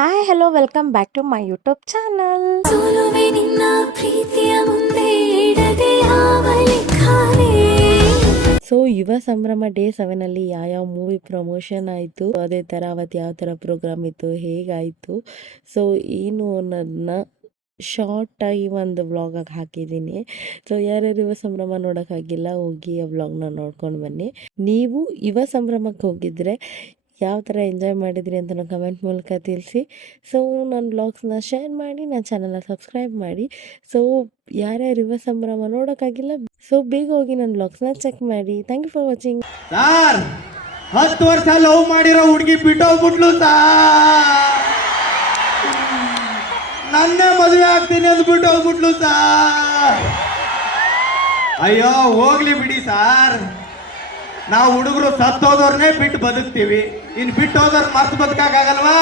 Hi hello welcome back to my YouTube channel. ಸೋಲುವೆ ನಿನ್ನ ಪ್ರೀತಿಯ ಮುಂದೆ ಇಡದೆ ಯಾವ ಲೆಕ್ಕವೇ. ಸೊ ಯುವ ಸಂಭ್ರಮ ಡೇ 7 ಅಲ್ಲಿ ಯಾವ ಮೂವಿ ಪ್ರಮೋಷನ್ ಆಯಿತು, ಅದೇ ಥರ ಅವತ್ತು ಯಾವ ಥರ ಪ್ರೋಗ್ರಾಮ್ ಇತ್ತು, ಹೇಗಾಯಿತು, ಸೊ ಏನು ಅನ್ನೋದನ್ನ ಶಾರ್ಟಾಗಿ ಒಂದು ವ್ಲಾಗಾಗಿ ಹಾಕಿದ್ದೀನಿ. ಸೊ ಯಾರ್ಯಾರು ಯುವ ಸಂಭ್ರಮ ನೋಡೋಕ್ಕಾಗಿಲ್ಲ ಹೋಗಿ ಆ ವ್ಲಾಗ್ನ ನೋಡ್ಕೊಂಡು ಬನ್ನಿ. ನೀವು ಯುವ ಸಂಭ್ರಮಕ್ಕೆ ಹೋಗಿದ್ರೆ ಯಾವ ಥರ ಎಂಜಾಯ್ ಮಾಡಿದ್ರಿ ಅಂತ ನಾನು ಕಮೆಂಟ್ ಮೂಲಕ ತಿಳಿಸಿ. ಸೊ ನನ್ನ ವ್ಲಾಗ್ಸ್ನ ಶೇರ್ ಮಾಡಿ, ನನ್ನ ಚಾನಲ್ನ ಸಬ್ಸ್ಕ್ರೈಬ್ ಮಾಡಿ. ಸೊ ಯಾರ್ಯಾರು ಯುವ ಸಂಭ್ರಮ ನೋಡೋಕ್ಕಾಗಿಲ್ಲ, ಸೊ ಬೇಗ ಹೋಗಿ ನನ್ನ ವ್ಲಾಗ್ಸ್ನ ಚೆಕ್ ಮಾಡಿ. Thank you for watching. Sir 10 ವರ್ಷ ಲವ್ ಮಾಡಿರೋ ಹುಡುಗಿ ಬಿಟ್ಟೋಗ್ಬಿಟ್ಲು ಸಾರ್. ನನ್ನೇ ಮದುವೆ ಆಗ್ತೀನಿ ಅಂತ ಬಿಟ್ಟೋಗ್ಬಿಟ್ಲು ಸಾರ್. ಅಯ್ಯೋ ಹೋಗ್ಲಿ ಬಿಡಿ ಸಾರ್, ನಾವು ಹುಡುಗರು ಸತ್ತೋದವ್ರನ್ನೇ ಬಿಟ್ಟು ಬದುಕ್ತೀವಿ, ಇನ್ನು ಬಿಟ್ಟು ಹೋದವ್ರು ಮರ್ತು ಬದುಕಾಗಲ್ವಾ?